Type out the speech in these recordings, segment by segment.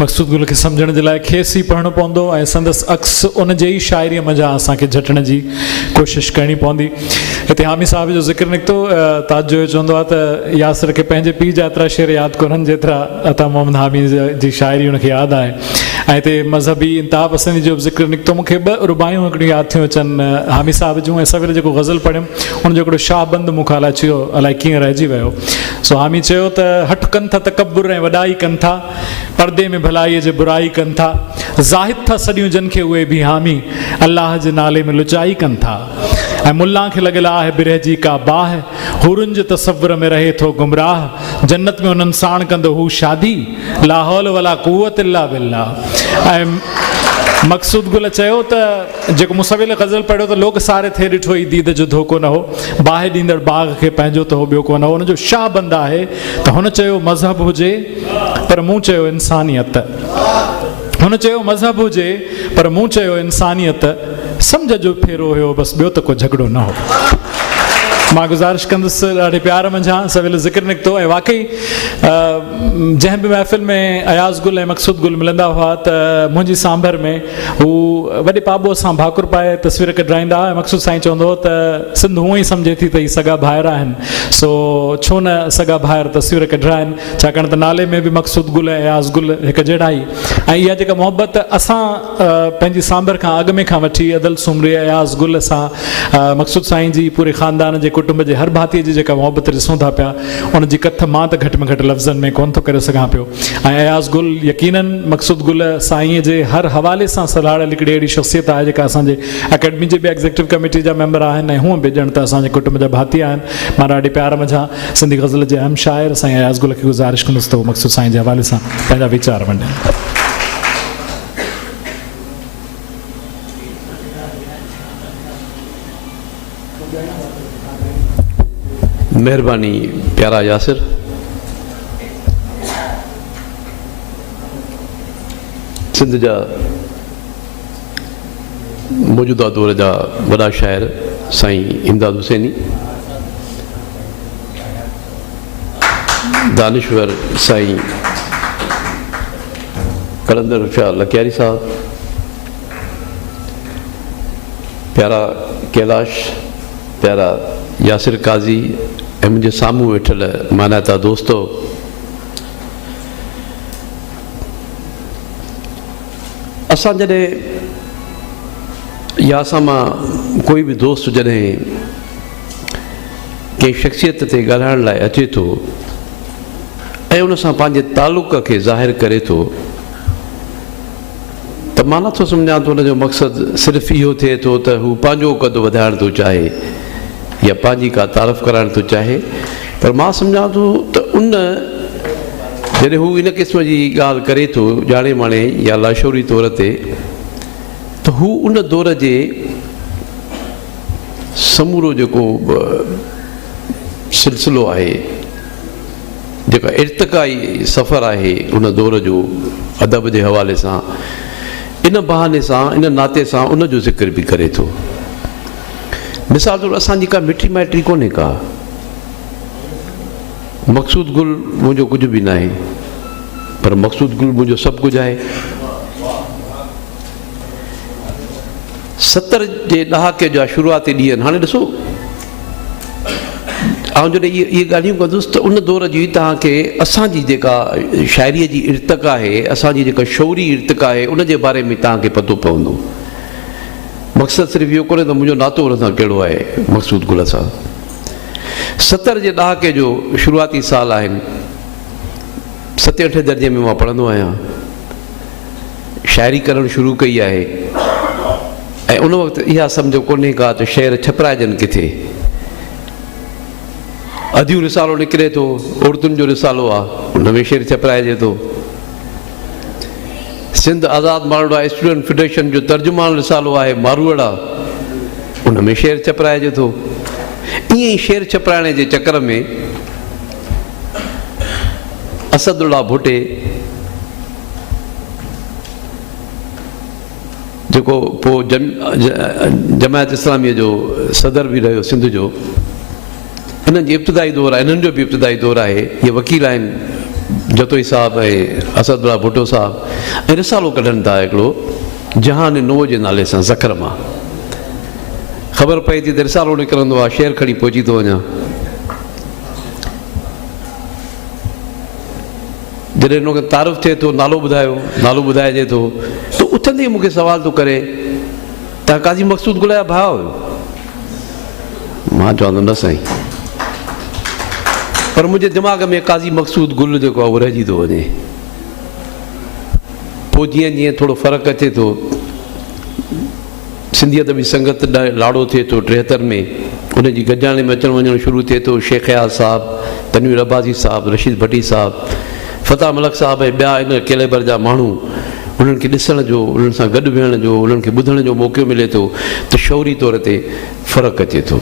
मक़सूद गुल खे सम्झण जे लाइ खेसि ई पढ़णो पवंदो ऐं संदसि अक्स उन जे ई शाइरीअ मंझां असांखे झटण जी कोशिशि करणी पवंदी। हिते हामी साहिब जो ज़िक्र निकितो, ताज जो चवंदो आहे त यासिर खे पंहिंजे पीउ जा एतिरा शेर यादि कोन्हनि जेतिरा अता मोहम्मद हामी जी शाइरी हुनखे यादि आहे। ऐं हिते मज़हबी इंतिहा पसंदी जो ज़िक्र निकितो, मूंखे ॿ रुबायूं हिकिड़ियूं यादि थियूं अचनि हामी साहिब जूं। ऐं सवेल जेको गज़ल पढ़ियुमि हुनजो हिकिड़ो शाहबंद मूंखां अलाए अची वियो, अलाए कीअं रहिजी वियो। सो हामी चयो त हट कनि था तकबुर ऐं वॾाई कनि था, पर्दे में भलाईअ जे बुराई कनि था, ज़ाहिद था सॼियूं जन खे उहे बि हामी, अलाह जे नाले में लुचाई कनि था। ऐं मुल्ला खे लॻियल आहे बिरह जी का बाह, हुरुनि जे तसव्वुर में रहे थो गुमराह, जन्नत में उन्हनि साण कंदो हू शादी, ला हौल वला कुव्वत इल्ला बिल्लाह। ऐं मक़सूद गुल चयो त जेको मूं सवेल गज़ल पढ़ियो त लोक सारे थिए ॾिठो ई दीद जो धोखो न हो, बाहि ॾींदड़ बाग़ खे पंहिंजो त हो ॿियो कोन हो। हुनजो शाहबंद आहे त हुन चयो मज़हब हुजे पर मूं चयो इंसानियत, हुन चयो मज़हब हुजे पर मूं चयो इंसानियत, सम्झ जो फेरो हुयो बसि, ॿियो त को झगड़ो न हो। मां गुज़ारिश कंदुसि ॾाढे प्यार मंझां सवेल ज़िक्र निकितो। ऐं वाक़ई जंहिं बि महफ़िल में अयाज़ गुल ऐं मक़सूद गुल मिलंदा हुआ त मुंहिंजी सांभर में हू वॾे पाबो सां भाकुर पाए तस्वीर कढाईंदा हुआ। मक़सूद साईं चवंदो हो त सिंध हूअं ई सम्झे थी त हीअ सॻा भाइर आहिनि, सो छो न सॻा भाइर तस्वीर कढाइनि, छाकाणि त नाले में बि मक़सूद गुल ऐं अयाज़ गुल हिकु जहिड़ा ई। ऐं इहा जेका मोहबत असां पंहिंजी सांभर खां अॻु में खां वठी अदल सुमरी अयाज़ गुल सां मक़सूद साईं जी पूरे ख़ानदान जे कुटुंब जे हर भातीअ जी जेका मोहबत ॾिसूं था पिया, उनजी कथ मां त घटि में घटि लफ़्ज़नि में कोन थो करे सघां पियो। ऐं अयाज़ गुल यकीनन मक़सूद गुल साईंअ जे हर हवाले सां सलाहियल हिकिड़ी अहिड़ी शख़्सियत आहे जेका असांजे अकेडमी जे बि एग्ज़ीक्यूटिव कमेटी जा मेंबर आहिनि ऐं हूअं बि ॼण त असांजे कुटुंब जा भाती आहिनि। मां ॾाढे प्यार मंझां सिंधी गज़ल जे अहम शाइर साईं अयाज़ गुल खे गुज़ारिश कंदुसि त उहो मक़सूद साईं जे हवाले सां पंहिंजा वीचार वंडनि। महिरबानी प्यारा यासिर। सिंध जा मौजूदा दौर जा वॾा शाइर साईं इमदाद हुसैनी, दानिश्वर साईं कलंदर शाह लकियारी साहब, प्यारा कैलाश, प्यारा यासिर काज़ी ऐं मुंहिंजे साम्हूं वेठल मानाता दोस्तो, असां जॾहिं या असां मां कोई बि दोस्त जॾहिं कंहिं शख़्सियत ते ॻाल्हाइण लाइ अचे थो ऐं उन सां पंहिंजे तालुक़ खे ज़ाहिर करे थो त मां नथो सम्झां त हुनजो मक़सदु सिर्फ़ु इहो थिए थो त हू पंहिंजो क़दु वधाइण थो चाहे या पंहिंजी का तारीफ़ कराइण थो चाहे, पर मां सम्झां थो त उन जॾहिं हू इन क़िस्म जी ॻाल्हि करे थो ॼाणे माणे या लाशोरी तौर ते, त हू उन दौर जे समूरो जेको सिलसिलो आहे, जेका इर्तिक़ाई सफ़र आहे उन दौर जो अदब जे हवाले सां, इन बहाने सां इन नाते सां उन जो ज़िक्र बि करे थो। मिसाल तौरु असांजी का मिटी माइटी कोन्हे का, मक़सूद गुल मुंहिंजो कुझु बि न आहे, पर मक़सूद गुल मुंहिंजो सभु कुझु आहे। 70 जे ॾहाके जा शुरूआती ॾींहं आहिनि। हाणे ॾिसो, ऐं जॾहिं इहे ॻाल्हियूं कंदुसि त उन दौर जी तव्हांखे असांजी जेका शाइरीअ जी इर्तिक़ा आहे, असांजी जेका शौरी इर्तिक़ा आहे, उन जे बारे में तव्हांखे पतो पवंदो। मक़सदु सिर्फ़ु इहो कोन्हे त मुंहिंजो नातो हुन सां कहिड़ो आहे मक़सूद गुल सां। 70 जे ॾहाके जो शुरूआती साल आहिनि, 7-8 दर्जे में मां पढ़ंदो आहियां, शाइरी करणु शुरू कई आहे ऐं उन वक़्तु इहा सम्झो कोन्हे का त शेर छपराइजनि किथे। अधु रिसालो निकिरे थो, औरतुनि जो रिसालो आहे, उन में शेर छपराइजे थो। सिंध आज़ाद मारवाड़ा स्टूडेंट फेडरेशन जो तर्जुमान रिसालो आहे मारवाड़ा, उन में शेर छपराइजे थो। ईअं ई शेर छपराइण जे चकर में असदुल्ला भुटे जेको पोइ जमायत इस्लामीअ जो सदर बि रहियो सिंध जो, इन्हनि जी इब्तिदाई दौर आहे, इन्हनि जो बि इब्तिदाई दौर आहे। इहे वकील आहिनि, जतोई साहब ऐं असदुल्ला भुट्टो साहब ऐं रिसालो कढनि था हिकिड़ो जहान नूह जे नाले सां ज़ख़र मां। ख़बर पए थी त रिसालो निकिरंदो आहे, शेर खणी पहुची थो वञा। जॾहिं हुनखे तारीफ़ थिए थो, नालो ॿुधायो, नालो ॿुधाइजे थो, त उथंदे ई मूंखे सवाल थो करे तव्हां काज़ी मक़सूद गुल जा भाउ हुयो? मां चवंदो न साईं, पर मुंहिंजे दिमाग़ में काज़ी मक़सूद गुल जेको आहे उहो रहिजी थो वञे। पोइ जीअं जीअं थोरो फ़र्क़ु अचे थो, सिंधियत बि संगत लाड़ो थिए थो 73 में, उनजी गजाणे में अचणु वञणु शुरू थिए थो। शेख याज़ साहब, तनवीर अब्बासी साहब, रशीद भट्टी साहब, फता मलक साहब ऐं ॿिया इन कैलेबर जा माण्हू, उन्हनि खे ॾिसण जो, उन्हनि सां गॾु विहण जो, उन्हनि खे ॿुधण जो मौक़ो मिले थो, त शौरी तौर ते फ़र्क़ु अचे थो।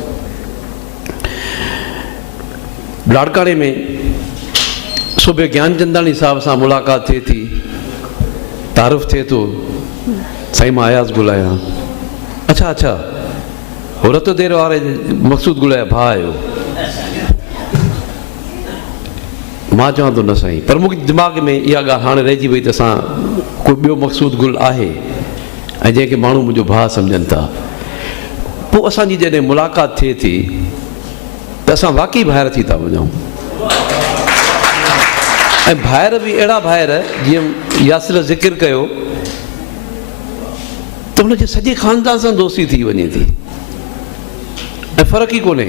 लाड़काणे में सूबे ज्ञानचंदानी साहब सां मुलाक़ात थिए थी, तारीफ़ थिए थो, साईं मां अयाज़ गुल आहियां। अच्छा अच्छा, हो रत देर वारे मक़सूद गुल जा भाउ आहियो? मां चवां थो न साईं, पर मूंखे दिमाग़ में इहा ॻाल्हि हाणे रहिजी वई त असां कोई ॿियो मक़सूद गुल आहे ऐं जंहिंखे माण्हू मुंहिंजो भाउ सम्झनि था। पोइ असांजी जॾहिं मुलाक़ात थिए थी त असां वाक़ई ॿाहिरि थी था वञूं, ऐं ॿाहिरि बि अहिड़ा ॿाहिरि जीअं यासिर ज़िक्र कयो त हुनजे सॼे ख़ानदान सां दोस्ती थी वञे थी ऐं फ़र्क़ु ई कोन्हे।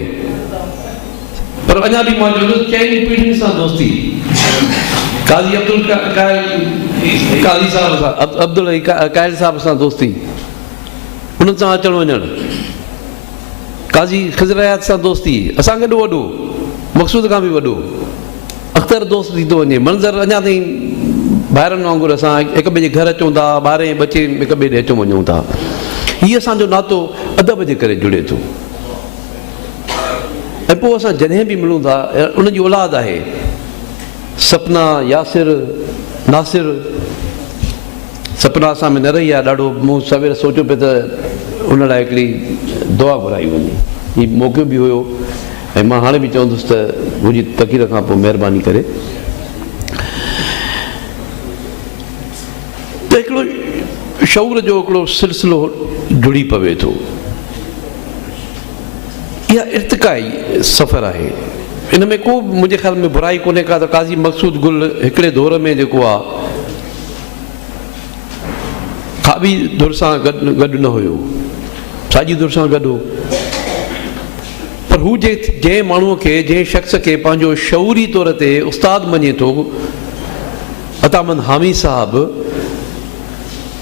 पर अञा बि मां चवंदुसि 4 पीढ़ियुनि सां दोस्ती, काज़ी अब्दुल काज़ी साहब सां, अब्दुल कायल साहब सां दोस्ती, उन्हनि सां अचणु वञणु, काज़ी ख़िज़रायात सां दोस्ती, असां गॾु वॾो, मक़सूद खां बि वॾो, अख़्तर दोस्त थी थो वञे। मंज़र अञा ताईं ॿाहिरनि वांगुरु असां हिक ॿिए जे घर अचूं था, ॿारहें बचे हिक ॿिए ॾे अचूं वञूं था। हीअ असांजो नातो अदब जे करे जुड़े थो। ऐं पोइ असां जॾहिं बि मिलूं था, उनजी औलाद आहे सपना, यासिर, नासिर। सपना असां में न रही आहे, ॾाढो मूं सवेर सोचियो पियो त उन लाइ हिकिड़ी दुआ घुराई वञे। हीउ मौक़ो बि हुयो ऐं मां हाणे बि चवंदुसि त मुंहिंजी तक़ीर खां पोइ महिरबानी करे त हिकिड़ो शऊर जो हिकिड़ो सिलसिलो जुड़ी पवे थो। इहा इर्तिकाई सफ़र आहे, इन में को मुंहिंजे ख़्याल में बुराई कोन्हे का। त काज़ी मक़सूद गुल हिकिड़े दौर में जेको आहे खाबी धुर सां गॾु न हुयो, साॼी धुर सां गॾु हो, पर हू जंहिं माण्हूअ खे, जंहिं शख़्स खे पंहिंजो शऊरी तौर ते उस्ताद मञे थो, अतामंद हामी साहब,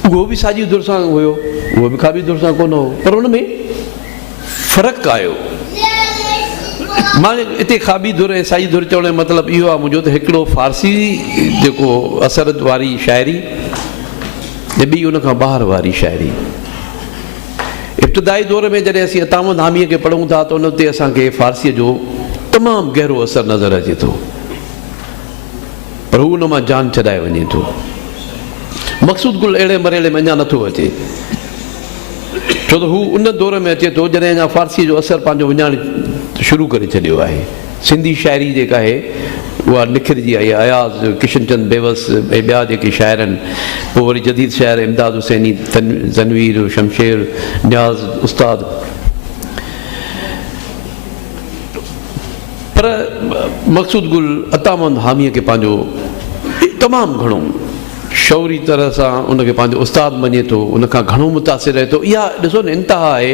उहो बि साॼी धुर सां हुयो, उहो बि खाबी धुर सां कोन हो, पर हुन में फ़र्क़ु आयो। मां हिते खाबी धुर ऐं साॼी धुर चवण जो मतिलबु इहो आहे मुंहिंजो त हिकिड़ो फ़ारसी जेको असर वारी शाइरी ऐं ॿी उन खां ॿाहिरि वारी शाइरी। इब्तिदाई दौर में जॾहिं असीं अतामंद हामीअ खे पढ़ूं था त उन ते असांखे फ़ारसीअ जो तमामु गहरो असरु नज़र अचे थो, पर हू उन मां जान छॾाए वञे थो। मक़सूद गुल अहिड़े मरेले में अञा नथो अचे, छो त हू उन दौर में अचे थो जॾहिं अञा फ़ारसीअ जो असरु पंहिंजो विञाइण शुरू करे छॾियो आहे। सिंधी शाइरी जेका आहे उहा निखिरजी आई आहे। अयाज़, किशनचंद बेवस ऐं ॿिया जेके शाइर आहिनि, पोइ वरी जदीद शाइर इमदाद हुसैनी, ज़नवीर, शमशेर, न्याज़ उस्ताद। पर मक़सूद गुल अतामंद हामीअ खे पंहिंजो तमामु घणो शौरी तरह सां उनखे पंहिंजो उस्ताद मञे थो, उनखां घणो मुतासिर रहे थो। इहा ॾिसो न इंतिहा आहे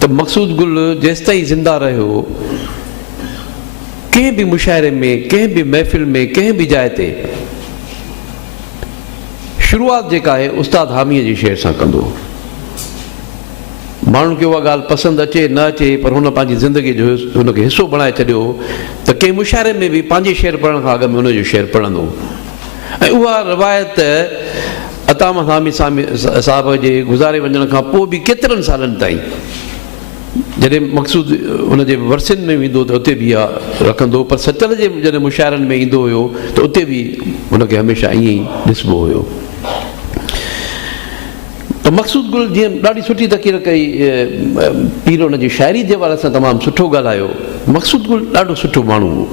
त मक़सूद गुल जेसि ताईं ज़िंदा रहियो, कंहिं बि मुशाइरे में, कंहिं बि महफ़िल में, कंहिं बि जाइ ते शुरूआत जेका आहे उस्ताद हामीअ जी शेर सां कंदो। माण्हुनि खे उहा ॻाल्हि पसंदि अचे न अचे, पर हुन पंहिंजी ज़िंदगीअ जो हुनखे हिसो बणाए छॾियो त कंहिं मुशाइरे में बि पंहिंजे शेर पढ़ण खां अॻु में हुनजो शेर पढ़ंदो। ऐं उहा रवायत अतामंद हामी साहिब जे गुज़ारे वञण खां पोइ बि केतिरनि सालनि ताईं, जॾहिं मक़सूद हुनजे वरसनि में वेंदो त उते बि इहा रखंदो, पर सचल जे जॾहिं मुशाइरनि में ईंदो हुयो त उते बि हुनखे हमेशह ईअं ई ॾिसबो हुयो। त मक़सूद गुल जीअं ॾाढी सुठी तक़ीर कई, पीर हुनजी शाइरी जे हवाले सां तमामु सुठो ॻाल्हायो। मक़सूद गुल ॾाढो सुठो माण्हू हो,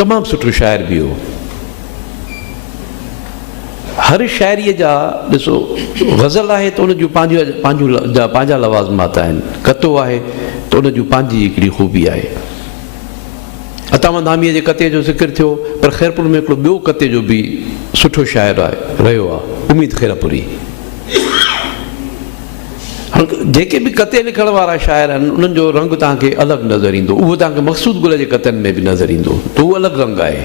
तमामु सुठो शाइर बि हो। हर शाइरीअ जा ॾिसो ग़ज़ल आहे त उन जूं पंहिंजा लवाज़मात आहिनि, कतो आहे त उन जूं पंहिंजी हिकिड़ी ख़ूबी आहे। अतामंदामीअ जे कते जो ज़िक्र थियो, पर ख़ैरपुर में हिकिड़ो ॿियो कते जो बि सुठो शाइर आहे रहियो आहे, उमीद ख़ैरपुरी। जेके बि कते लिखण वारा शाइर आहिनि उन्हनि जो रंग तव्हांखे अलॻि नज़र ईंदो, उहो तव्हांखे मक़सूद गुल जे कतनि में बि नज़र ईंदो, त उहो अलॻि रंग आहे।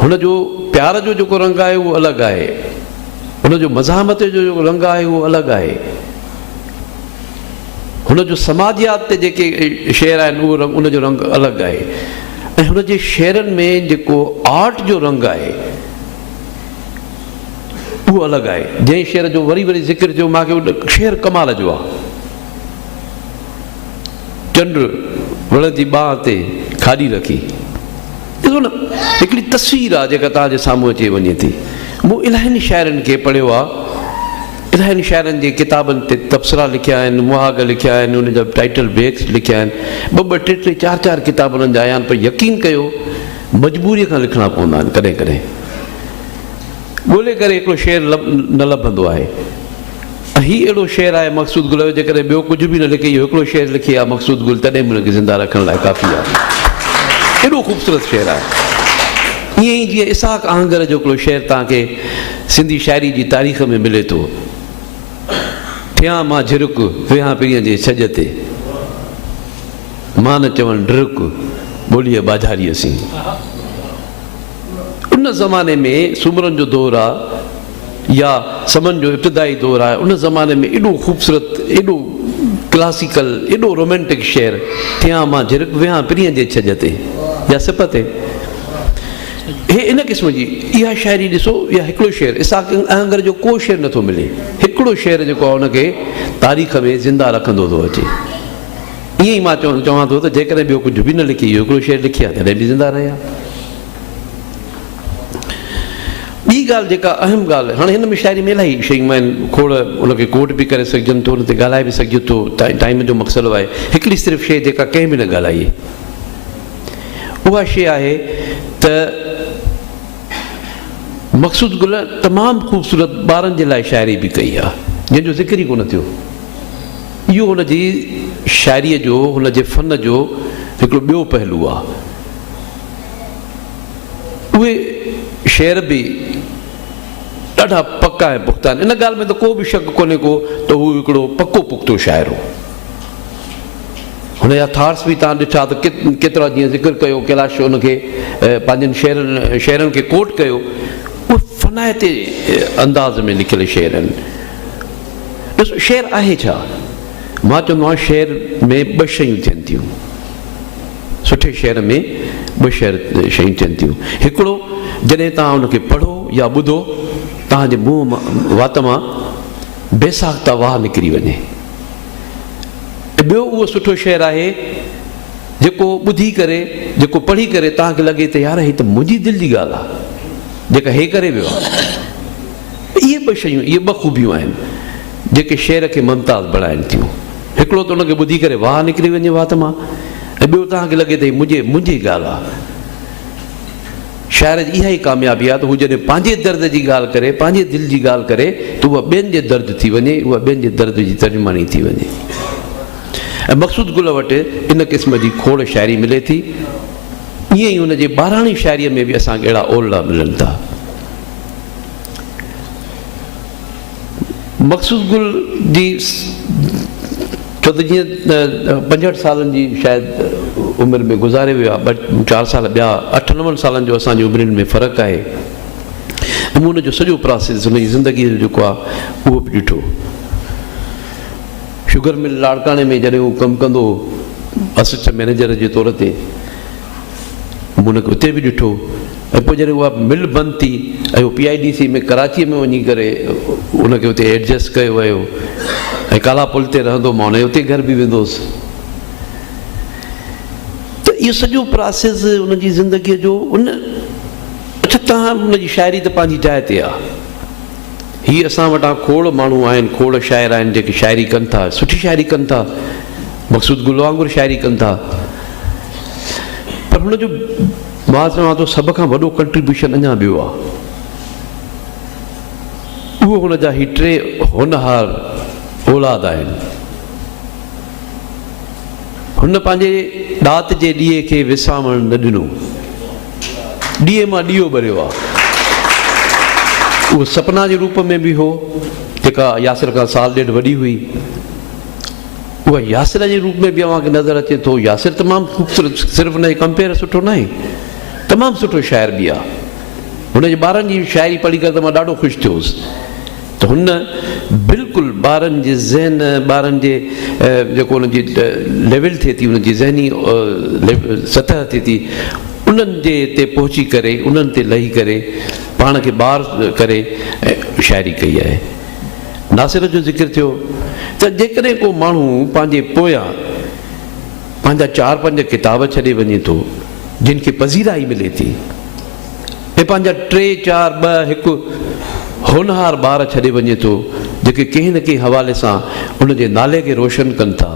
हुनजो प्यार जो जेको रंग आहे उहो अलॻि आहे, हुनजो मज़ामत जो जेको रंग आहे उहो अलॻि आहे, हुनजो समाजियात ते जेके शेर आहिनि उहो रंग उनजो रंग अलॻि आहे। ऐं हुनजे शेरनि में जेको आर्ट जो रंग आहे उहो अलॻि आहे। जंहिं शेर जो वरी वरी ज़िक्र थियो, मूंखे उहो शेर कमाल जो आहे। चंड वणंदी बाहि ते खाॾी रखी, ॾिसो न हिकिड़ी तस्वीर आहे जेका तव्हांजे साम्हूं अची वञे थी। मूं इलाहियुनि शाइरनि खे पढ़ियो आहे, इलाहियुनि शाइरनि जे किताबनि ते तबसरा लिखिया आहिनि, मुहाग लिखिया आहिनि, उन जा टाइटल ब्रेक्स लिखिया आहिनि, ॿ टे टे चार चार किताब उन्हनि जा आया आहिनि। पर यकीन कयो मजबूरीअ खां लिखणा पवंदा आहिनि, कॾहिं कॾहिं ॻोल्हे करे हिकिड़ो शेर न लभंदो आहे। ऐं हीउ अहिड़ो शेर आहे मक़सूद गुल जो, जेकॾहिं ॿियो कुझु बि न लिखे, इहो हिकिड़ो शेर लिखी आहे मक़सूद गुल, तॾहिं बि हुनखे ज़िंदा रखण लाइ काफ़ी आहे। एॾो ख़ूबसूरत शेर आहे। ईअं ई जीअं इसाक आहंगर जो हिकिड़ो शेर तव्हांखे सिंधी शाइरी जी तारीख़ में मिले थो, थियां मां झिरुक विहां पीढ़ीअ जे छॼ ते, मां न चवनि ड्रुक ॿोलीअ बाज़ारीअ सी। उन ज़माने में सुमरनि जो दौरु आहे या समन जो इब्तिदाई दौरु आहे, उन ज़माने में एॾो ख़ूबसूरत, एॾो क्लासिकल, एॾो रोमेंटिक शेर, थियां मां झिरुक विहां पीढ़ीअ जे छॼ ते या सिप ते। हे इन क़िस्म जी इहा शाइरी ॾिसो, इहा हिकिड़ो शेर इसाक आहंगर जो को शेर नथो मिले, हिकिड़ो शेर जेको आहे हुनखे तारीख़ में ज़िंदा रखंदो थो अचे। ईअं ई मां चवां थो त जेकॾहिं ॿियो कुझु बि न लिखी, इहो हिकिड़ो शेर लिखी आहे तॾहिं बि ज़िंदा रहिया। ॿी ॻाल्हि जेका अहम ॻाल्हि, हाणे हिन में शाइरी में इलाही शयूं आहिनि, खोड़ उनखे कोट बि करे सघिजनि थो, हुन ते ॻाल्हाए बि सघिजे थो, टाइम जो मक़सदु आहे। हिकिड़ी सिर्फ़ु शइ जेका कंहिं बि न ॻाल्हाई, उहा शइ आहे त मक़सूद गुल तमामु ख़ूबसूरत ॿारनि जे लाइ शाइरी बि कई आहे, जंहिंजो ज़िक्र ई कोन थियो। इहो हुनजी शाइरीअ जो, हुनजे फ़न जो हिकिड़ो ॿियो पहलू आहे। उहे शेर बि ॾाढा पका ऐं पुख़्ता आहिनि, इन ॻाल्हि में त को बि शक कोन्हे को त हू हिकिड़ो पको पुख़्तो शाइर हो। हुनजा थाट्स बि तव्हां ॾिठा त केतिरा जीअं ज़िक्र कयो, कैलाश उनखे पंहिंजनि शेरनि खे कोट कयो, उहे फ़नाइते अंदाज़ में लिखियल शेर आहिनि। ॾिसो शेर आहे छा, मां चवंदो आहियां शेर में ॿ शयूं थियनि थियूं, सुठे शेर में ॿ शयूं थियनि थियूं। हिकिड़ो जॾहिं तव्हां हुनखे पढ़ो या ॿुधो, तव्हांजे मुंहं मां वात मां बेसाख्ता वाह निकिरी वञे। ॿियो उहो सुठो शेर आहे जेको ॿुधी करे, जेको पढ़ी करे तव्हांखे लॻे त यार हीअ त मुंहिंजी दिलि जी ॻाल्हि आहे, जेका हे करे वियो आहे। इहे ॿ शयूं, इहे ॿ ख़ूबियूं आहिनि जेके शेर खे मुमताज़ बणाइनि थियूं। हिकिड़ो त हुनखे ॿुधी करे वाह निकिरी वञे वात मां, ऐं ॿियो तव्हांखे लॻे त मुंहिंजी ॻाल्हि आहे। शाइर जी इहा ई कामयाबी आहे त हू जॾहिं पंहिंजे दर्द जी ॻाल्हि करे, पंहिंजे दिलि जी ॻाल्हि करे, त उहा ॿियनि जे दर्द थी वञे, उहा ॿियनि जे दर्द जी तर्जुमानी थी वञे। ऐं मक़सूद गुल वटि इन क़िस्म जी खोड़ शाइरी मिले थी। ईअं ई हुनजे ॿाराणी शाइरीअ में बि असांखे अहिड़ा ओलड़ा मिलनि था। मक़सूद गुल जी छो त जीअं 65 सालनि जी शायदि उमिरि में गुज़ारे वियो आहे, 4 साल ॿिया 8-9 सालनि जो असांजी उमिरियुनि में फ़र्क़ु आहे। ऐं मूं हुनजो सॼो प्रोसेस, हुनजी ज़िंदगीअ जो जेको आहे उहो बि ॾिठो। शुगर मिल लाड़काणे में जॾहिं उहो कमु कंदो असिस्टेंट मैनेजर जे तौर ते, मूं हुनखे उते बि ॾिठो। ऐं पोइ जॾहिं उहा मिल बंदि थी ऐं उहो PIDC में कराचीअ में वञी करे उनखे उते एडजस्ट कयो वियो, ऐं काला पुल ते रहंदो, मां हुनजे उते घर बि वेंदो हुउसि। त इहो सॼो प्रोसेस हुनजी ज़िंदगीअ जो अच्छा, तव्हां हुनजी शाइरी त पंहिंजी जाइ ते आहे। हीअ असां वटां खोड़ माण्हू आहिनि, खोड़ शाइर आहिनि जेके शाइरी कनि था, सुठी शाइरी कनि था, मक़सूद गुल वांगुरु शाइरी कनि था। पर पर हुनजो मां चवां थो सभ खां वॾो कंट्रीब्यूशन अञा ॿियो आहे, उहो हुनजा ही 3 होनहार औलाद आहिनि। हुन पंहिंजे ॾात जे ॾींहं खे विसामण न ॾिनो, ॾींहं मां ॾीओ ॿरियो आहे। उहो सपना जे रूप में बि हो, जेका यासिर खां 1.5 साल वॾी हुई, उहा यासिर जे रूप में बि अव्हांखे नज़र अचे थो। यासिर तमामु ख़ूबसूरत, सिर्फ़ु हुनजो कंपेयर सुठो न आहे, तमामु सुठो शाइर बि आहे। हुनजे ॿारनि जी शाइरी पढ़ी करे त मां ॾाढो ख़ुशि थियुसि। त हुन बिल्कुलु ॿारनि जे ज़हन, ॿारनि जे जेको हुनजी लेवल थिए थी, हुनजी ज़हनी सतह थिए थी, उन्हनि जे ते पहुची करे, उन्हनि ते लही करे पाण खे ॿार करे शाइरी कई आहे। नासिर जो ज़िक्र थियो त जेकॾहिं को माण्हू पंहिंजे पोयां पंहिंजा 4-5 किताब छॾे वञे थो जिन खे पज़ीराई मिले थी, ऐं पंहिंजा 3-4-2-1 होनहार ॿार छॾे वञे थो जेके कंहिं न कंहिं हवाले सां उनजे नाले खे रोशन कनि था,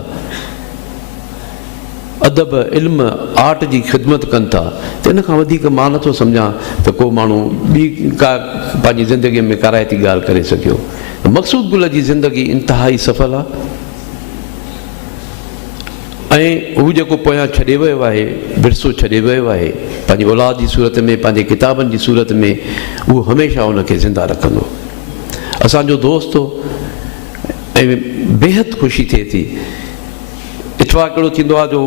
अदब, इल्म, आर्ट जी ख़िदमत कनि था, त इन खां वधीक मां नथो सम्झां त को माण्हू ॿी का पंहिंजी ज़िंदगीअ में काराइती ॻाल्हि करे सघियो। मक़सूद गुल जी ज़िंदगी इंतिहाई सफ़ल आहे, ऐं हू जेको पोयां छॾे वियो आहे, विरसो छॾे वियो आहे पंहिंजी औलाद जी सूरत में, पंहिंजे किताबनि जी सूरत में, उहो हमेशह उनखे ज़िंदा रखंदो। असांजो दोस्त हो ऐं बेहद ख़ुशी थिए थी। इतवार कहिड़ो थींदो आहे जो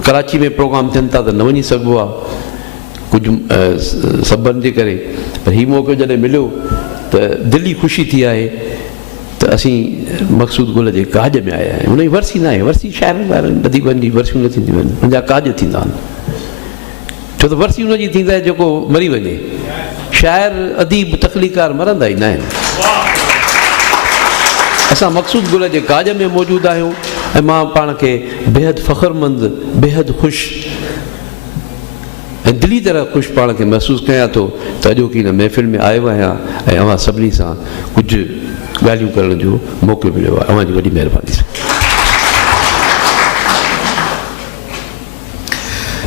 कराची में प्रोग्राम थियनि था त न वञी सघिबो आहे कुझु सबबनि जे करे, पर हीउ मौक़ो जॾहिं मिलियो त दिली ख़ुशी थी आहे त असीं मक़सूद गुल जे काज में आया आहियूं। हुनजी वरसी न आहे, वरसी शाइरनि वारनि अदीबनि जी वरसियूं न थींदियूं आहिनि, हुनजा काज थींदा आहिनि। छो त वरसी हुनजी थींदा आहे जेको मरी वञे, शाइर अदीब तख़लीकार मरंदा ई न आहिनि। असां मक़सूद गुल जे काज में मौजूदु आहियूं ऐं मां पाण खे बेहद फ़ख़्रमंद, बेहद ख़ुशि ऐं दिली तरह ख़ुशि पाण खे महसूसु कयां थो त अॼोकी हिन महफ़िल में आयो आहियां ऐं अव्हां सभिनी सां कुझु ॻाल्हियूं करण जो मौक़ो मिलियो आहे। अव्हांजी वॾी महिरबानी।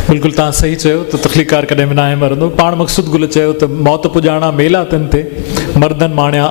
बिल्कुलु तव्हां सही चयो त तख़लीकार कॾहिं बि न आहे मरंदो। पाण मक़सूद गुल चयो त मौत पुॼाणा मेला तन ते मर्दनि माणिया